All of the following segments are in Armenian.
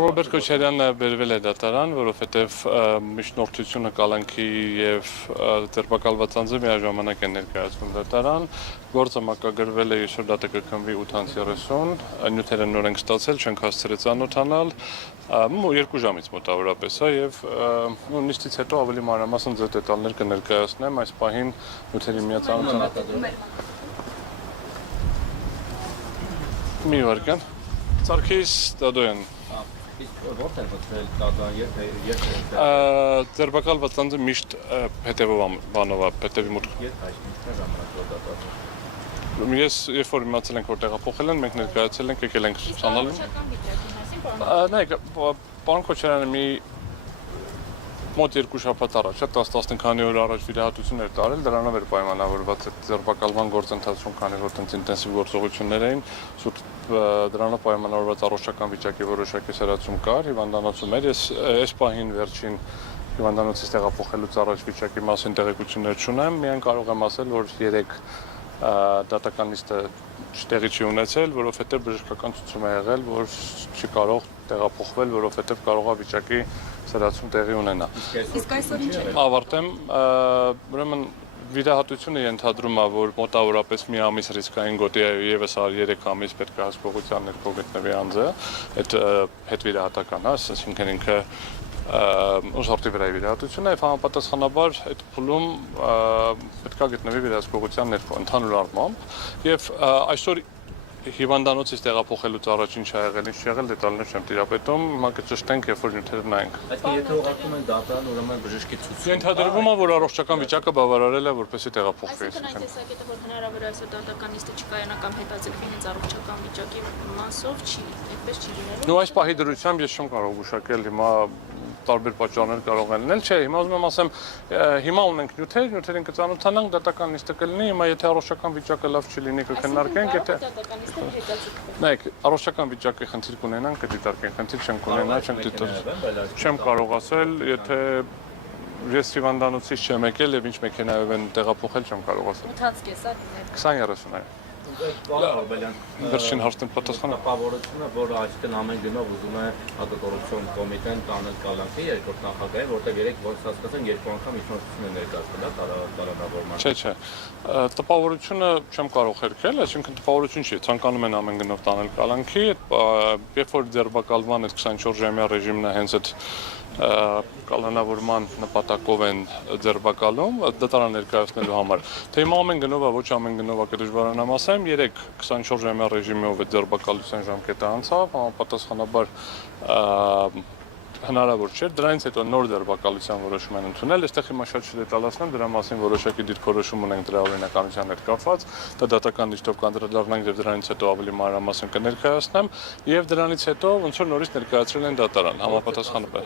Ռոբերտ Քոչարյանը բերվել է դատարան, որովհետև միջնորդությունը կալանքի եւ ձերբակալված անձը միաժամանակ են ներկայացվում դատարան, գործը մակագրվել է այսօր դատը կքննվի 8:30, նյութերը նոր են ստացել, չենք հասցրել ծանոթանալ, 2 ժամից մոտավորապես է եւ նիստից հետո ավելի մանրամասն ձեր դետալներ կներկայացնեմ, այս պահին նյութերի միացանոթանալ մի վարքան Սարգիս Դադոյան ձերբակալված անձը միշտ հետևով հետևի մուտք Ես երբ որ իմացել ենք որ տեղափոխել են, մենք ներկայացել ենք, եկել ենք ցանալու Նայեք, պարոն Քոչարյանը մի մոտ 2 շաբաթ առաջ, 10-15 քանի օր առաջ վիրահատություն էր տարել, դրանով էր պայմանավորված այդ ձերբակալման գործընթացում, քանի որ տենց ինտենսիվ գործողություններ էին, դրանով պայմանավորված առողջական վիճակի որոշակի սրացում կար, հիվանդանոցում էր, ես այս պահին վերջին հիվանդանոցից տեղափոխելուց առաջ վիճակի մասին տեղեկություններ չունեմ, միայն կարող եմ ասել, որ 3 դատական նիստը տեղի չի ունեցել, որովհետև բժշկական ցուցում է եղել, որ չի կարող տեղափոխվել, որովհետև կարող է վիճակի սրացում տեղի ունենա։ Իսկ այսօր ինչ է։ Ավարտեմ, ուրեմն վիրահատությունը ենթադրում է, որ մոտավորապես մի ամիս ռիսկային գոտի է եւս 3 ամիս պետք է հսկողության ներքո գտնվի անձը, այդ հետվիրահատական է, այսինքն ինքը ուսորտի վրա վիրահատությունը եւ համապատասխանաբար այդ փուլում պետք է գտնվի վիրահատության ներքո ընդհանուր առմամբ եւ այսօր հիվանդանոցից տեղափոխելուց առաջ ինչ ա եղել, ինչ եղել, դետալներ չեմ տիրապետում, հիմա կճշտենք, երբ որ նյութերը նայենք։ Այդ եթե ուղարկում են դատարան, ուրեմն բժշկի ցուցում։ Ենթադրվում է, որ առողջական վիճակը բավարարել է, որպեսզի տեղափոխվի։ Այսինքն այդ տեսակետը, որ հնարավոր է այսօր դատական նիստը չկայանա կամ հետաձգվի հենց առողջական վիճակի մասով, չի, այդպես չի լինելու։ Նու այս պահի դրությամբ ես չեմ կարող գուշակել հիմա տարբեր պատճառներ կարող են լինել, չէ, հիմա ուզում եմ ասեմ, հիմա ունենք նյութերին կծանոթանանք, դատական նիստը կլինի, հիմա եթե առողջական վիճակը լավ չլինի կքննարկենք, եթե Նայեք, առողջական վիճակի խնդիր կունենանք, կդիտարկենք, խնդիր չեմ կունենա, չեմ կարող ասել, եթե ես հիվանդանոցից չեմ եկել եւ ինչ մեքենայով են տեղափոխել, չեմ կարող ասել։ Ընթացք է սա 20-30 այո։ Վերջին հարցն պատասխանը տպավորությունը, որ այսինքն ամեն գնով ուզում է հակակոռուպցիոն կոմիտեն տանել կալանքի երկրորդ նախագահը, որտեղ 3 ոնց հասկացան 2 անգամ ինքնորոշություն է ներկայացնել կառավարման։ Չէ, տպավորությունը չեմ կարող հերքել, այսինքն տպավորություն չի, ցանկանում են ամեն գնով տանել կալանքի, երբ որ ձերբակալման այդ 24-ժամյա ռեժիմն է հենց այդ կալանավորման նպատակով են ձերբակալում դատարան ներկայացնելու համար։ Թե հիմա ամեն գնովա, ոչ ամեն գնովա կդժվարանամ ասեմ, 3-24-ժամյա ռեժիմով այդ ձերբակալության ժամկետը անցավ, համապատասխանաբար հնարավոր չէր, դրանից հետո նոր ձերբակալության որոշում են ընդունել, այստեղ հիմա շատ չդետալացնեմ, դրա մասին որոշակի դիրքորոշում ունենք դրա օրինականության հետ կապված, դա դատական նիստով կանդրադառնանք եւ դրանից հետո ավելի մանրամասն կներկայացնեմ եւ դրանից հետո ոնց որ նորից ներկայացրել են դատարան, համապատասխանաբար։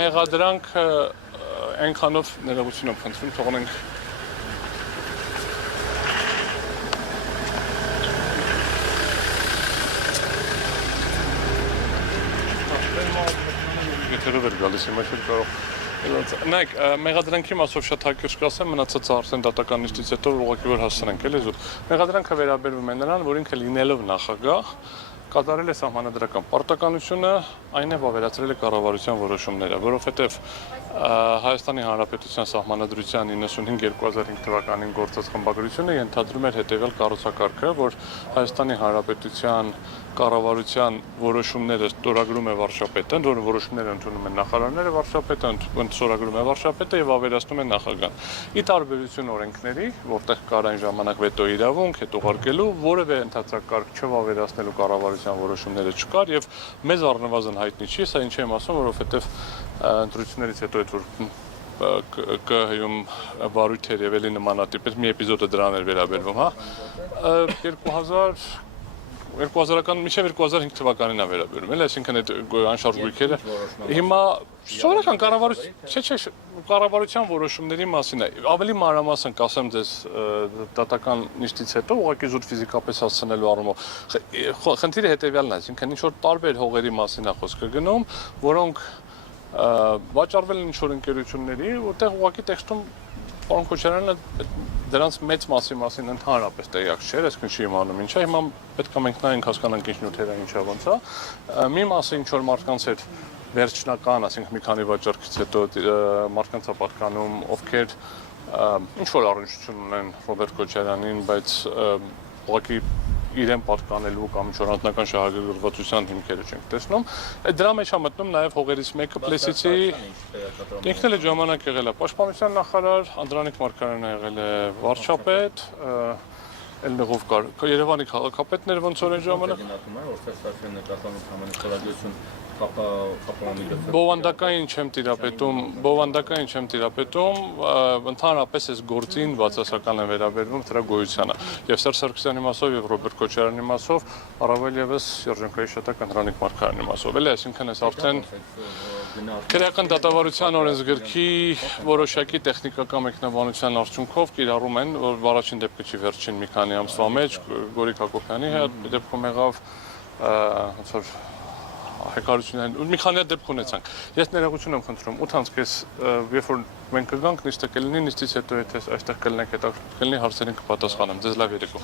Մեղադրանք այնքանով ներողություն եմ խնդրում, թողնենք Եթերով էր գալիս, հիմա չէր կարող Նայեք, մեղադրանքի մասով շատ հակիրճ կասեմ, մնացածը արդեն դատական նիստից հետո ուղղակի որ հասցնենք, էլի զուտ։ Մեղադրանքը վերաբերվում է նրան, որ ինքը լինելով նախագահ կատարել է սահմանադրական պարտականությունը, այն է վավերացրել է կառավարության որոշումները, որովհետև Հայաստանի Հանրապետության Սահմանադրության 95/2005 թվականին գործած խմբագրությունը ենթադրում էր հետևյալ կառուցակարգը, որ Հայաստանի Հանրապետության կառավարության որոշումները ստորագրում է վարչապետը, որ որոշումները ընդունում են նախարարները, վարչապետը ստորագրում է վարչապետը եւ ավերացնում է նախագահան։ Ի տարբերություն օրենքների, որտեղ կար այն ժամանակ վետո իրավունք, հետ ուղարկելու, որևէ ընդհանրակարգ չվավերացնելու կառավարության որոշումները չկար եւ մեզ առնվազն հայտնի չի, սա ինչ եմ ասում, որովհետեւ ընտրություններից հետո այդ որ ԿՀ-ում վարույթ էր եւ էլի նմանատիպ, մի էպիզոդը դրան էր վերաբերվում, հա 2000-ական մինչև 2005 թվականին է վերաբերում, էլի, այսինքն այդ անշարժ գույքերը հիմա սովորական կառավարության որոշումների մասին է, ավելի մանրամասն կասեմ ձեզ դատական նիստից հետո ուղղակի զուտ ֆիզիկապես հասցնելու առումով խնդիրը հետևյալն է, այսինքն ինչ որ տարբեր հողերի մասին է խոսքը գնում, որոնք վաճառվել են ինչ որ ընկերությունների, որտեղ ուղղակի տեքստում Պարոն Քոչարյանը դրանց մեծ մասին ընդհանրապես տեղյակ չէր, այսինքն չի իմանում ինչա, հիմա պետք է մենք նայենք հասկանանք ինչ նյութերը ինչա ոնց է։ Մի մասը ինչ որ մարդկանց հետ վերջնական, ասենք մի քանի վաճառքից հետո մարդկանց է պատկանում, ովքեր ինչ որ առնչություն ունեն Ռոբերտ Քոչարյանին, բայց ուղղակի իրեն պատկանելու կամ ինչ որ անձնական շահագրգռվածության հիմքերը չենք տեսնում։ Դրա մեջ է մտնում նաև հողերից մեկը Պլեսիցի ինքն էլ ժամանակ եղել է պաշտպանության նախարար, Անդրանիկ Մարգարյանը եղել է վարչապետ, Էլմեղով կար Երևանի քաղաքապետներ ոնց որ այն ժամանակ Բովանդակային չեմ տիրապետում, ընդհանրապես այս գործին բացասական է վերաբերվում դրա գոյությանը։ Եվ Սերժ Սարգսյանի մասով եւ Ռոբերտ Քոչարյանի մասով, առավել եւս Շրջանկայի շտակ Անդրանիկ Մարգարյանի մասով։ Էլի, այսինքն այս արդեն քրեական դատավարության օրենսգրքի որոշակի տեխնիկական մեկնաբանության արդյունքով կիրառում են, որ առաջին դեպքը չի վերջին մի քանի ամսվա մեջ Գորիկ Հակոբյանի հետ դեպքում եղավ ոնց որ հայկարություններին մի քանի դեպք ունեցանք։ Ես ներողություն եմ խնդրում, 8 անցքես, երբ որ մենք կգանք նիստը կլինի, նիստից հետո եթե այստեղ կլինեք հետաքրքիր կլինի հարցերին կպատասխանեմ։ Ձեզ լավ երեկո։